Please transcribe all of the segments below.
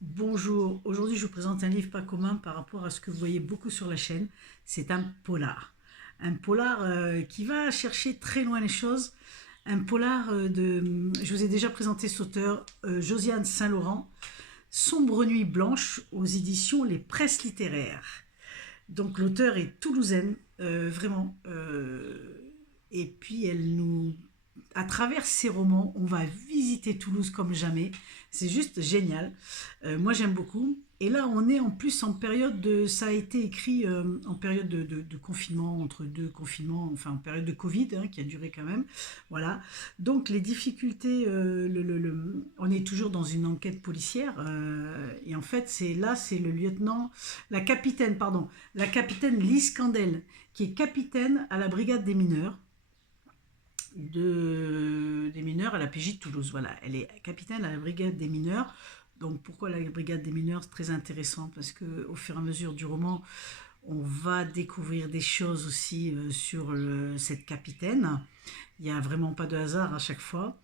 Bonjour, aujourd'hui je vous présente un livre pas commun par rapport à ce que vous voyez beaucoup sur la chaîne. C'est un polar. Un polar qui va chercher très loin les choses. Un polar je vous ai déjà présenté cet auteur, Josiane Saint-Laurent, Sombre nuit blanche aux éditions Les Presses littéraires. Donc l'auteur est toulousaine, vraiment. Et puis à travers ses romans, on va visiter Toulouse comme jamais. C'est juste génial. Moi j'aime beaucoup. Et là, on est en plus en période ça a été écrit en période de confinement, entre deux confinements, enfin en période de Covid, hein, qui a duré quand même. Voilà. Donc les difficultés, on est toujours dans une enquête policière. Et en fait, c'est le lieutenant, la capitaine Lise Candel, qui est capitaine à la brigade des mineurs des mineurs à la PJ de Toulouse. Voilà, elle est capitaine à la brigade des mineurs. Donc pourquoi la brigade des mineurs? C'est très intéressant parce que au fur et à mesure du roman, on va découvrir des choses aussi sur cette capitaine. Il n'y a vraiment pas de hasard à chaque fois.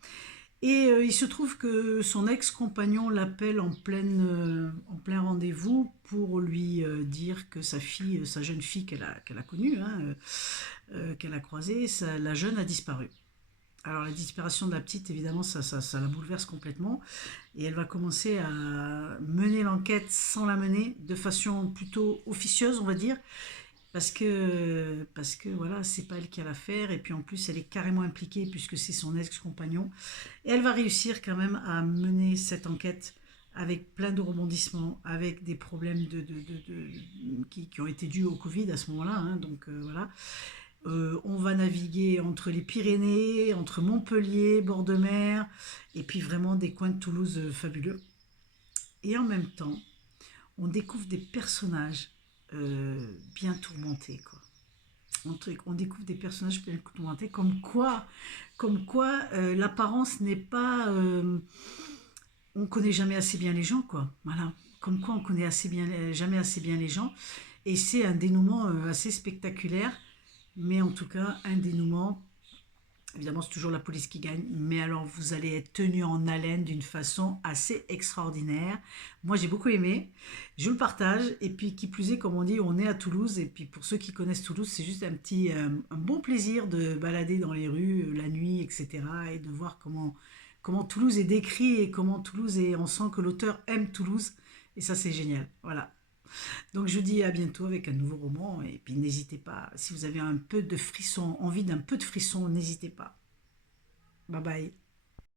Et il se trouve que son ex-compagnon l'appelle en plein rendez-vous pour lui dire que sa fille, sa jeune fille qu'elle a connue, hein, qu'elle a croisée, la jeune a disparu. Alors la disparition de la petite, évidemment, ça la bouleverse complètement. Et elle va commencer à mener l'enquête sans la mener, de façon plutôt officieuse, on va dire, parce que voilà, c'est pas elle qui a l'affaire, et puis en plus, elle est carrément impliquée, puisque c'est son ex-compagnon. Et elle va réussir quand même à mener cette enquête avec plein de rebondissements, avec des problèmes qui ont été dus au Covid à ce moment-là, hein, donc voilà. On va naviguer entre les Pyrénées, entre Montpellier, bord de mer, et puis vraiment des coins de Toulouse fabuleux. Et en même temps, on découvre des personnages bien tourmentés, quoi. On découvre des personnages bien tourmentés, comme quoi l'apparence n'est pas... on connaît jamais assez bien les gens, quoi. Voilà. Comme quoi on connaît jamais assez bien les gens. Et c'est un dénouement assez spectaculaire, mais en tout cas, un dénouement. Évidemment, c'est toujours la police qui gagne, mais alors vous allez être tenu en haleine d'une façon assez extraordinaire. Moi, j'ai beaucoup aimé, je le partage, et puis qui plus est, comme on dit, on est à Toulouse, et puis pour ceux qui connaissent Toulouse, c'est juste un bon plaisir de balader dans les rues la nuit, etc., et de voir comment Toulouse est décrit, et comment Toulouse est, on sent que l'auteur aime Toulouse, et ça c'est génial, voilà. Donc je vous dis à bientôt avec un nouveau roman et puis n'hésitez pas, si vous avez un peu de frisson, envie d'un peu de frisson, n'hésitez pas. Bye bye.